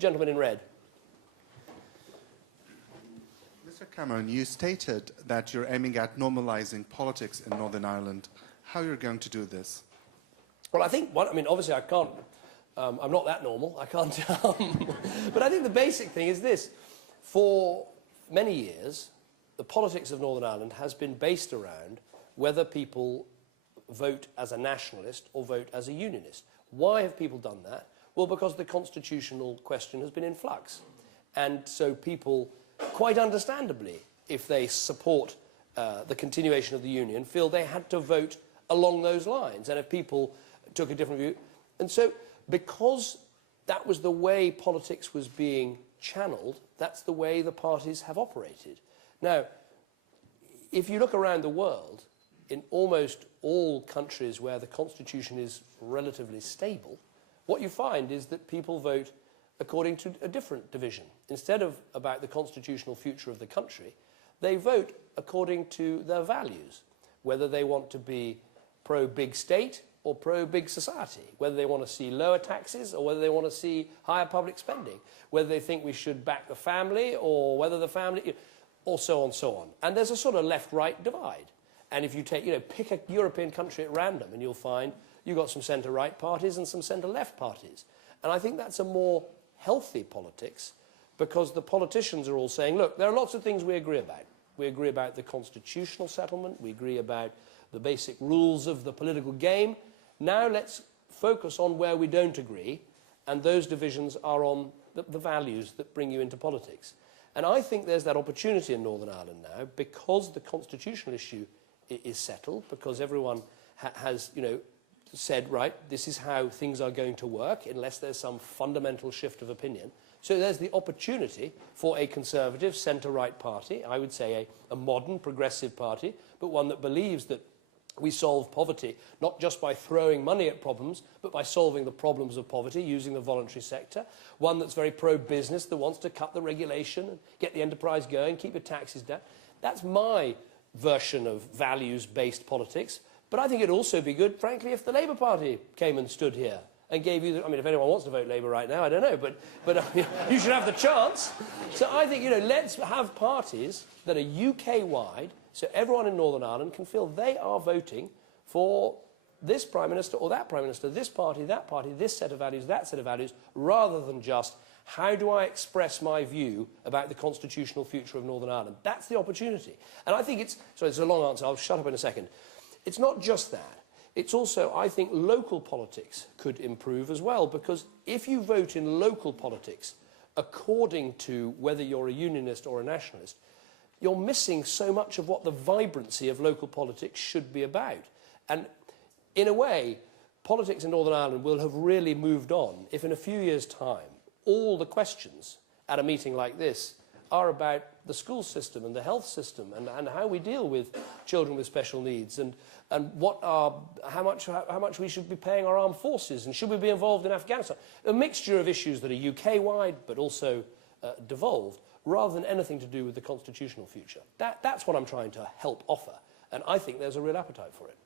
gentleman in red. Mr. Cameron, you stated that you're aiming at normalising politics in Northern Ireland. How are you going to do this? Well, I think, obviously I can't, I'm not that normal, I can't, but I think the basic thing is this. For many years, the politics of Northern Ireland has been based around whether people vote as a nationalist or vote as a unionist. Why have people done that? Well, because the constitutional question has been in flux. And so people, quite understandably, if they support the continuation of the union, feel they had to vote along those lines. And if people took a different view. And so, because that was the way politics was being channeled, that's the way the parties have operated. Now, if you look around the world, in almost all countries where the constitution is relatively stable, what you find is that people vote according to a different division. Instead of about the constitutional future of the country, they vote according to their values, whether they want to be pro-big state or pro-big society, whether they want to see lower taxes or whether they want to see higher public spending, whether they think we should back the family or whether the family, or so on, so on. And there's a sort of left-right divide. And if you take, pick a European country at random and you'll find you've got some centre-right parties and some centre-left parties. And I think that's a more healthy politics because the politicians are all saying, look, there are lots of things we agree about. We agree about the constitutional settlement. We agree about the basic rules of the political game. Now let's focus on where we don't agree, and those divisions are on the values that bring you into politics. And I think there's that opportunity in Northern Ireland now because the constitutional issue is settled, because everyone has, said, right, this is how things are going to work unless there's some fundamental shift of opinion. So there's the opportunity for a conservative centre-right party, I would say a modern progressive party, but one that believes that we solve poverty not just by throwing money at problems, but by solving the problems of poverty using the voluntary sector. One that's very pro-business, that wants to cut the regulation and get the enterprise going, keep the taxes down. That's my version of values-based politics. But I think it'd also be good, frankly, if the Labour Party came and stood here and gave you, if anyone wants to vote Labour right now, I don't know, but you should have the chance. So I think, let's have parties that are UK-wide, so everyone in Northern Ireland can feel they are voting for this Prime Minister or that Prime Minister, this party, this set of values, that set of values, rather than just how do I express my view about the constitutional future of Northern Ireland. That's the opportunity. And I think it's a long answer, I'll shut up in a second. It's not just that. It's also, I think, local politics could improve as well, because if you vote in local politics according to whether you're a unionist or a nationalist, you're missing so much of what the vibrancy of local politics should be about. And in a way, politics in Northern Ireland will have really moved on if in a few years' time all the questions at a meeting like this are about the school system and the health system and how we deal with children with special needs and how much we should be paying our armed forces and should we be involved in Afghanistan. A mixture of issues that are UK-wide but also devolved, rather than anything to do with the constitutional future. That's what I'm trying to help offer, and I think there's a real appetite for it.